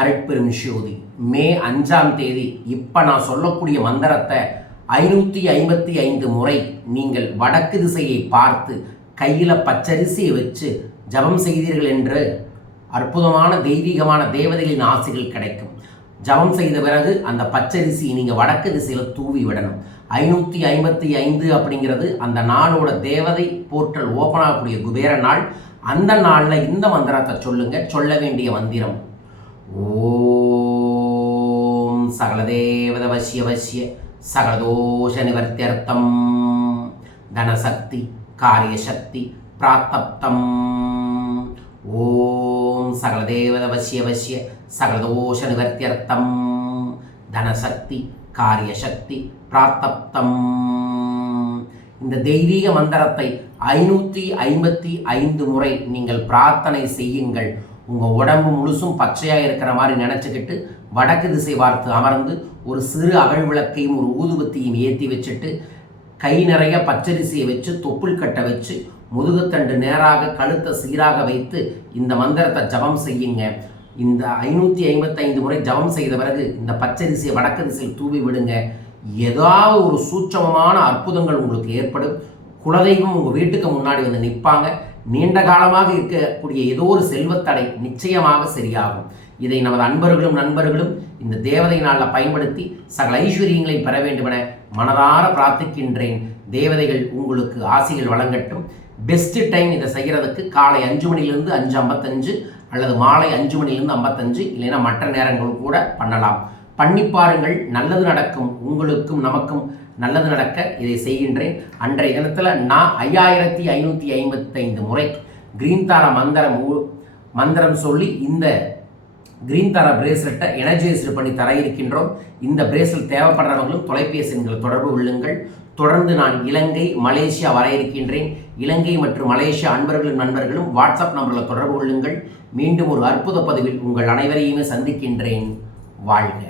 அருட்பெரும் ஜோதி மே 5ஆம் தேதி இப்போ நான் சொல்லக்கூடிய மந்திரத்தை 555 முறை நீங்கள் வடக்கு திசையை பார்த்து கையில் பச்சரிசியை வச்சு ஜபம் செய்தீர்கள் என்று அற்புதமான தெய்வீகமான தேவதைகளின் ஆசைகள் கிடைக்கும். ஜபம் செய்த பிறகு அந்த பச்சரிசி நீங்கள் வடக்கு திசையில் தூவி விடணும். 555 அப்படிங்கிறது அந்த நாளோட தேவதை போர்ட்டல் ஓப்பன் ஆகக்கூடிய குபேர நாள். அந்த நாளில் இந்த மந்திரத்தை சொல்லுங்க. சொல்ல வேண்டிய மந்திரம் ஓம் சகலதேவத வசிய வசிய சகலதோஷ நிவர்த்தியர்த்தம் தனசக்தி காரியசக்தி பிராத்தப்தம். ஓம் சகலதேவத வசிய வசிய சகலதோஷ நிவர்த்தியர்த்தம் தனசக்தி காரியசக்தி பிராத்தப்தம். இந்த தெய்வீக மந்திரத்தை 555 முறை நீங்கள் பிரார்த்தனை செய்யுங்கள். உங்கள் உடம்பு முழுசும் பச்சையாக இருக்கிற மாதிரி நினச்சிக்கிட்டு வடக்கு திசை பார்த்து அமர்ந்து ஒரு சிறு அகல் விளக்கையும் ஒரு ஊதுபத்தியும் ஏற்றி வச்சுட்டு கை நிறைய பச்சரிசியை வச்சு தொப்புள் கட்டை வச்சு முதுகுத்தண்டு நேராக கழுத்தை சீராக வைத்து இந்த மந்திரத்தை ஜபம் செய்யுங்க. இந்த 555 முறை ஜபம் செய்த பிறகு இந்த பச்சரிசியை வடக்கு திசையில் தூவி விடுங்க. ஏதாவது ஒரு சூட்சமமான அற்புதங்கள் உங்களுக்கு ஏற்படும். குலதெய்வம் உங்கள் வீட்டுக்கு முன்னாடி வந்து நிற்பாங்க. நீண்ட காலமாக இருக்கக்கூடிய ஏதோ ஒரு செல்வத்தடை நிச்சயமாக சரியாகும். இதை நமது அன்பர்களும் நண்பர்களும் இந்த தேவதை நாளில் பயன்படுத்தி சகல ஐஸ்வர்யங்களை பெற வேண்டுமென மனதார பிரார்த்திக்கின்றேன். தேவதைகள் உங்களுக்கு ஆசிகள் வழங்கட்டும். பெஸ்ட் டைம் இதை செய்கிறதுக்கு காலை 5 மணிலிருந்து 5:55 அல்லது மாலை 5 மணிலிருந்து 55, இல்லைன்னா மற்ற நேரங்கள் கூட பண்ணலாம். பண்ணி பாருங்கள், நல்லது நடக்கும். உங்களுக்கும் நமக்கும் நல்லது நடக்க இதை செய்கின்றேன். அன்றைய தினத்தில் நான் 5555 முறை கிரீன் தாரா மந்திரம் சொல்லி இந்த கிரீன் தாரா பிரேஸ்லெட்டை எனர்ஜைஸ்டு பண்ணி தர இருக்கின்றோம். இந்த பிரேஸ்லெட் தேவைப்படுறவங்களும் தொலைபேசி எண்கள் தொடர்பு கொள்ளுங்கள். தொடர்ந்து நான் இலங்கை மலேசியா வர இருக்கின்றேன். இலங்கை மற்றும் மலேசியா அன்பர்களும் நண்பர்களும் வாட்ஸ்அப் நம்பரில் தொடர்பு கொள்ளுங்கள். மீண்டும் ஒரு அற்புத பதிவில் உங்கள் அனைவரையுமே சந்திக்கின்றேன். வாழ்க.